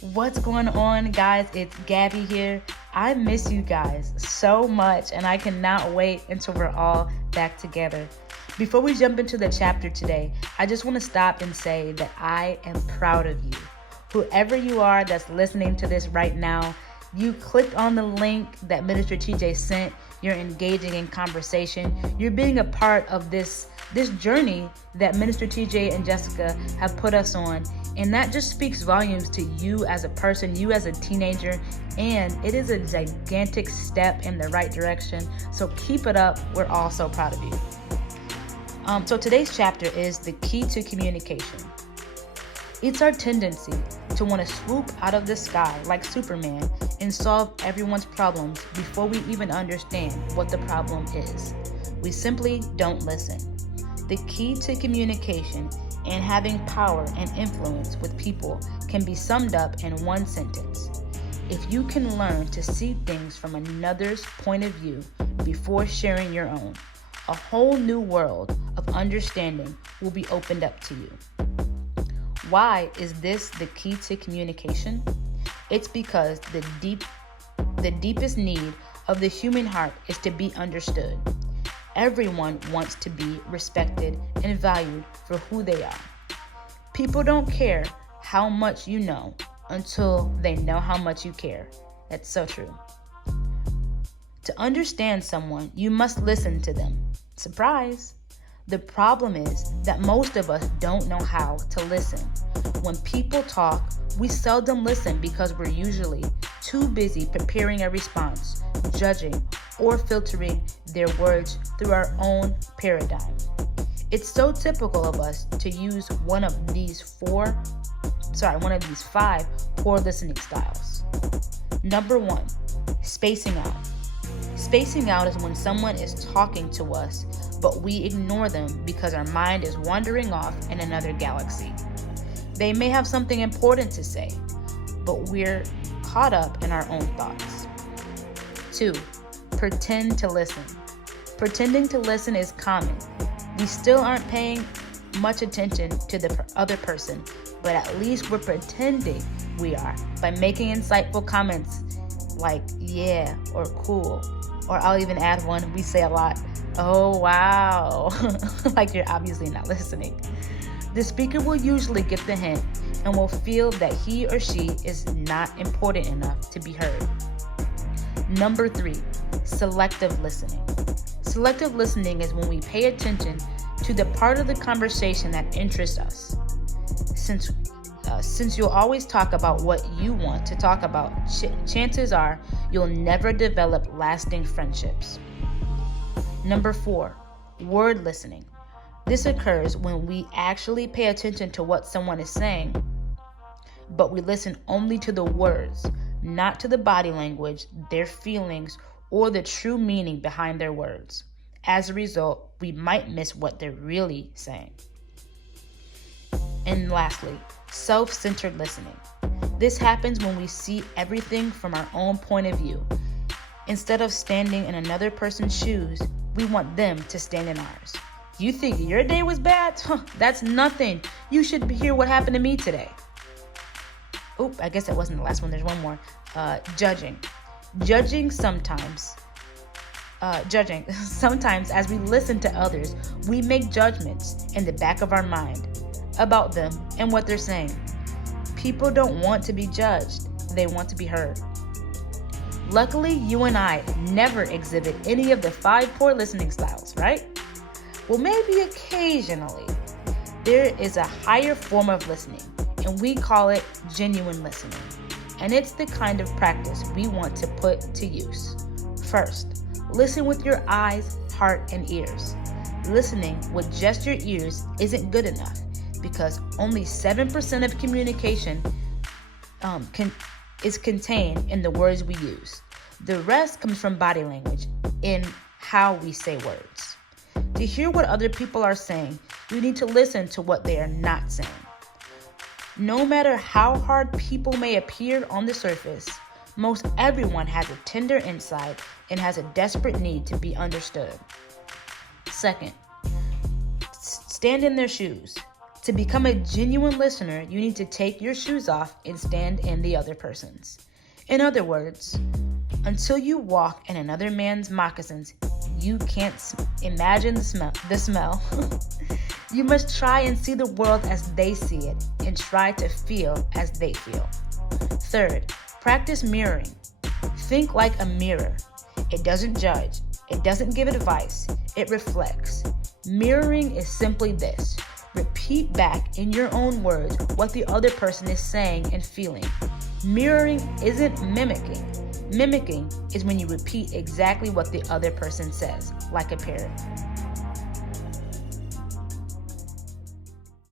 What's going on, guys? It's Gabby here. I miss you guys so much, and I cannot wait until we're all back together. Before we jump into the chapter today, I just want to stop and say that I am proud of you. Whoever you are that's listening to this right now, you clicked on the link that Minister TJ sent. You're engaging in conversation. You're being a part of this journey that Minister TJ and Jessica have put us on. And that just speaks volumes to you as a person, you as a teenager, and it is a gigantic step in the right direction. So keep it up. We're all so proud of you. So today's chapter is the key to communication. It's our tendency to want to swoop out of the sky like Superman and solve everyone's problems before we even understand what the problem is. We simply don't listen. The key to communication and having power and influence with people can be summed up in one sentence. If you can learn to see things from another's point of view before sharing your own, a whole new world of understanding will be opened up to you. Why is this the key to communication? It's because the deepest need of the human heart is to be understood. Everyone wants to be respected and valued for who they are. People don't care how much you know until they know how much you care. That's so true. To understand someone, you must listen to them. Surprise! The problem is that most of us don't know how to listen. When people talk, we seldom listen because we're usually too busy preparing a response, judging, or filtering their words through our own paradigm. It's so typical of us to use one of these five poor listening styles. Number 1, spacing out. Spacing out is when someone is talking to us, but we ignore them because our mind is wandering off in another galaxy. They may have something important to say, but we're caught up in our own thoughts. 2, pretend to listen. Pretending to listen is common. We still aren't paying much attention to the other person, but at least we're pretending we are by making insightful comments like yeah or cool. Or I'll even add one we say a lot, oh wow, like you're obviously not listening. The speaker will usually get the hint and will feel that he or she is not important enough to be heard. Number 3, selective listening. Selective listening is when we pay attention to the part of the conversation that interests us. Since you'll always talk about what you want to talk about, chances are you'll never develop lasting friendships. Number 4, word listening. This occurs when we actually pay attention to what someone is saying, but we listen only to the words, not to the body language, their feelings, or the true meaning behind their words. As a result, we might miss what they're really saying. And lastly, self-centered listening. This happens when we see everything from our own point of view. Instead of standing in another person's shoes, we want them to stand in ours. You think your day was bad? That's nothing. You should hear what happened to me today. I guess that wasn't the last one. There's one more. Judging. Sometimes as we listen to others, we make judgments in the back of our mind about them and what they're saying. People don't want to be judged. They want to be heard. Luckily, you and I never exhibit any of the 5 poor listening styles, right? Well, maybe occasionally. There is a higher form of listening, and we call it genuine listening. And it's the kind of practice we want to put to use. First, listen with your eyes, heart, and ears. Listening with just your ears isn't good enough because only 7% of communication is contained in the words we use. The rest comes from body language in how we say words. To hear what other people are saying, we need to listen to what they are not saying. No matter how hard people may appear on the surface, most everyone has a tender inside and has a desperate need to be understood. Second, stand in their shoes. To become a genuine listener, you need to take your shoes off and stand in the other person's. In other words, until you walk in another man's moccasins, you can't imagine the smell. You must try and see the world as they see it and try to feel as they feel. Third, practice mirroring. Think like a mirror. It doesn't judge. It doesn't give advice. It reflects. Mirroring is simply this. Repeat back in your own words what the other person is saying and feeling. Mirroring isn't mimicking. Mimicking is when you repeat exactly what the other person says, like a parrot.